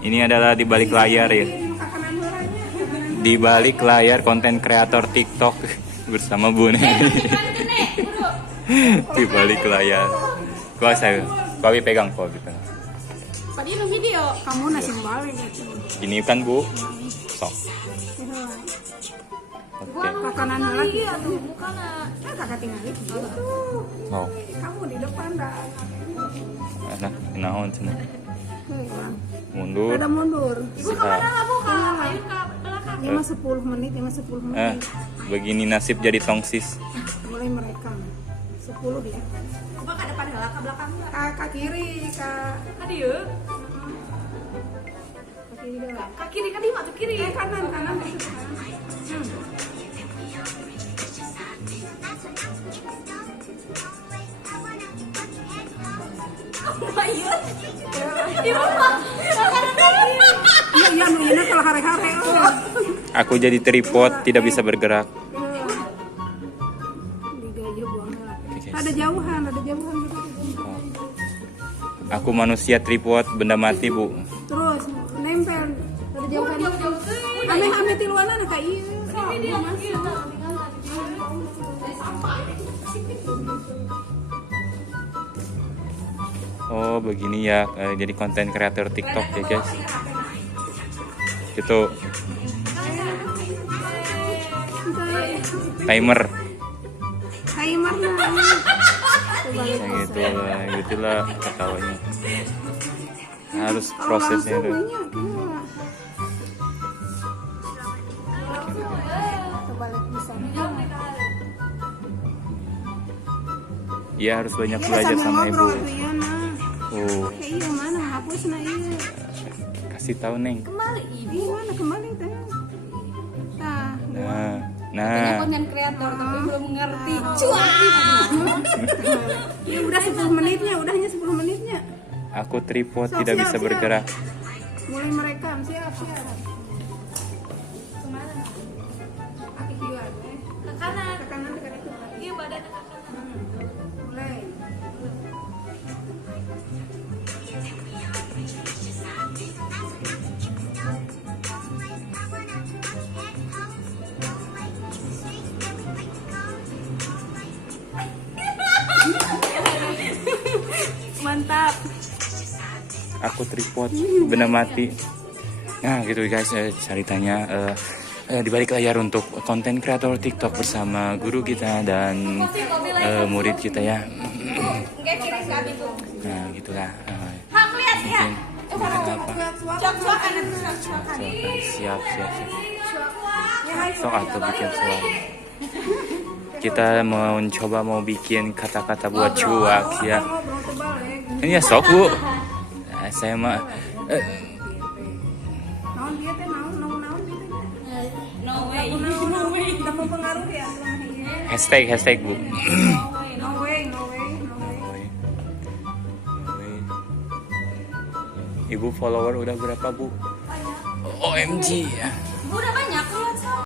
Ini adalah di balik layar ya. Di balik layar konten kreator TikTok bersama Bu Neni. Di balik layar. Kuasa, Pawi pegang, Pawi pegang. Tadi lu video, kamu nasi balik gitu. Ini kan Bu. Sok. Oke. Kakanan lagi atau bukan? Kakak tinggal gitu. Oh. Kamu di depan dah. Nah, naon cenah. Mundur. Ada mundur. Ibu kemana lah Bu? Ayo ke belakang. Ya mah 10 menit, ya mah 10 menit. Begini nasib jadi tongsis. Mulai merekam. 10 dia. Coba ke depan heula, ke belakang. Ke kiri, ke Adieu. kiri dia. Ke kiri kan di mata kiri. Kanan. Iya. Di rumah. Iya, nuyana kalau hare-hare. Aku jadi tripod, tidak bisa bergerak. Digaya buangnya. Oke, guys. Ada jauhan gitu. Aku manusia tripod, benda mati Bu. Terus nempel ada jauhan. Ame tiluanan kayak iya. Oh begini ya, jadi konten kreator TikTok ya guys. Itu timer. Timer Ya gitulah ketawanya. Harus prosesnya itu. Iya harus banyak belajar sama ibu. Oh, iya mana hapus nah iya. kasih tahu Neng. Kembali Iya mana kembali teh. Nah. konten kreator tapi belum mengerti. Ya udah 10 menitnya, udahnya 10 menitnya. Aku tripod tidak bisa bergerak. Mulai merekam, siap. Kemana? Kaki kiri. Ke kanan. Ke kanan dekat itu. Iya badannya ke kanan. Mulai. Mantap. Aku tripod, benda mati. Nah gitu guys, ceritanya di balik layar untuk konten kreator TikTok bersama guru kita dan murid kita ya. Nah gitulah. Hak lihat ya. Mungkin apa? Cok-cokan. Siap. Sok atau bikin suara. Kita mau bikin kata-kata buat cuak ya. Ini ya sok Bu. Nah, saya mah Naon dia teh naon No way. Tidak mempengaruhi ya. hashtag Bu. No way. Ibu follower udah berapa Bu? OMG ya.